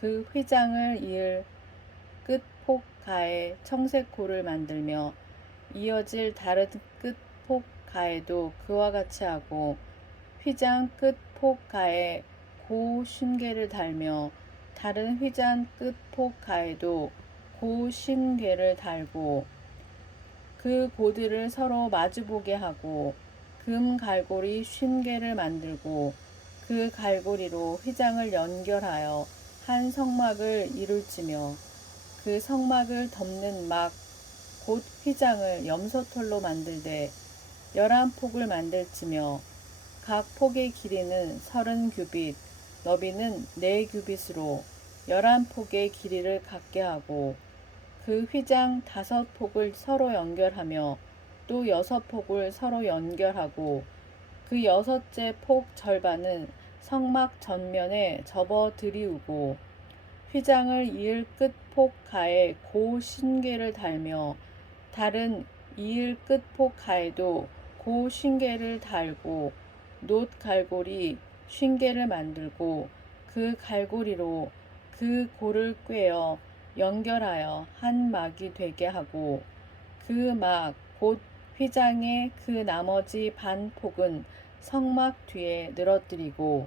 그 휘장을 이을 끝폭 가에 청색 고를 만들며 이어질 다른 끝폭 가에도 그와 같이 하고 휘장 끝폭 가에 고 쉰개를 달며 다른 휘장 끝폭 가에도 고 쉰개를 달고 그 고들을 서로 마주보게 하고 금 갈고리 쉰개를 만들고 그 갈고리로 휘장을 연결하여 한 성막을 이룰지며 그 성막을 덮는 막 곧 휘장을 염소털로 만들되 열한 폭을 만들지며 각 폭의 길이는 서른 규빗, 너비는 네 규빗으로 열한 폭의 길이를 갖게 하고 그 휘장 다섯 폭을 서로 연결하며 또 여섯 폭을 서로 연결하고 그 여섯째 폭 절반은 성막 전면에 접어 들이우고 휘장을 이을 끝 폭 가에 고 신계를 달며 다른 이을 끝 폭 가에도 고 신계를 달고 놋 갈고리 쉰개를 만들고 그 갈고리로 그 고를 꿰어 연결하여 한 막이 되게 하고 그 막 곧 휘장의 그 나머지 반 폭은 성막 뒤에 늘어뜨리고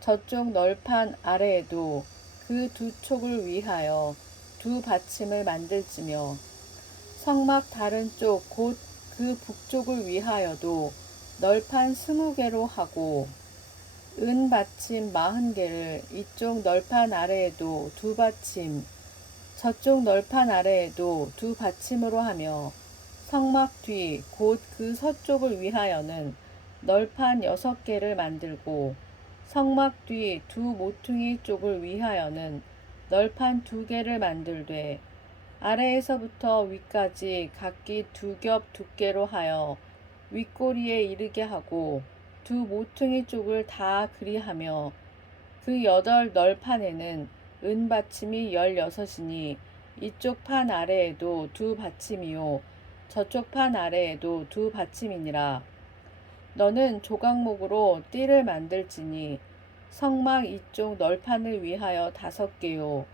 저쪽 널판 아래에도 그 두 촉을 위하여 두 받침을 만들지며 성막 다른 쪽 곧 그 북쪽을 위하여도 널판 스무 개로 하고 은 받침 마흔 개를 이쪽 널판 아래에도 두 받침 저쪽 널판 아래에도 두 받침으로 하며 성막 뒤 곧 그 서쪽을 위하여는 널판 여섯 개를 만들고 성막 뒤 두 모퉁이 쪽을 위하여는 널판 두 개를 만들되 아래에서부터 위까지 각기 두 겹 두께로 하여 윗꼬리에 이르게 하고 두 모퉁이 쪽을 다 그리하며 그 여덟 널판에는 은 받침이 열여섯이니 이쪽 판 아래에도 두 받침이요 저쪽 판 아래에도 두 받침이니라. 너는 조각목으로 띠를 만들지니 성막 이쪽 널판을 위하여 다섯 개요.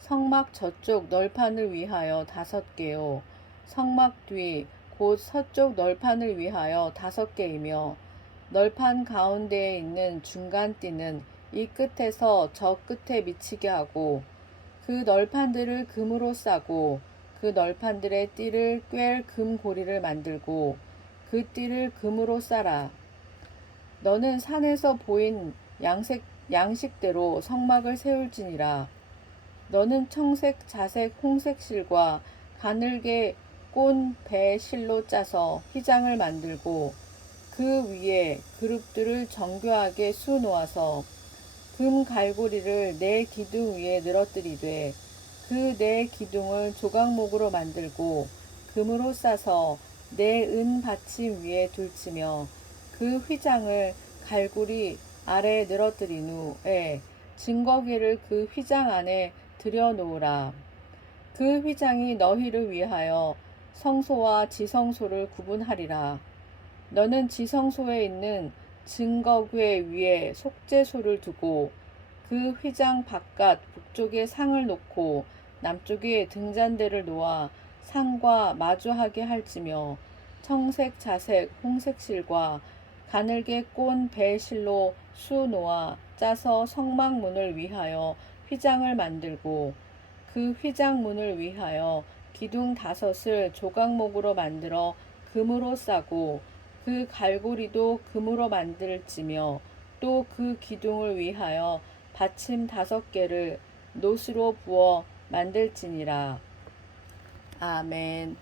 성막 저쪽 널판을 위하여 다섯 개요. 성막 뒤 곧 서쪽 널판을 위하여 다섯 개이며 널판 가운데에 있는 중간 띠는 이 끝에서 저 끝에 미치게 하고 그 널판들을 금으로 싸고 그 널판들의 띠를 꿰 금고리를 만들고 그 띠를 금으로 싸라. 너는 산에서 보인 양색, 양식대로 성막을 세울지니라. 너는 청색, 자색, 홍색 실과 가늘게 꼰 배 실로 짜서 휘장을 만들고 그 위에 그룹들을 정교하게 수 놓아서 금 갈고리를 네 기둥 위에 늘어뜨리되 그네 기둥을 조각목으로 만들고 금으로 싸서 네은 받침 위에 둘치며 그 휘장을 갈고리 아래에 늘어뜨린 후에 증거기를 그 휘장 안에 들여놓으라. 그 휘장이 너희를 위하여 성소와 지성소를 구분하리라. 너는 지성소에 있는 증거궤 위에 속죄소를 두고 그 휘장 바깥 북쪽에 상을 놓고 남쪽에 등잔대를 놓아 상과 마주하게 할지며 청색 자색 홍색실과 가늘게 꼰 배실로 수 놓아 짜서 성막문을 위하여 휘장을 만들고 그 휘장문을 위하여 기둥 다섯을 조각목으로 만들어 금으로 싸고 그 갈고리도 금으로 만들지며 또 그 기둥을 위하여 받침 다섯 개를 노스로 부어 만들지니라. 아멘.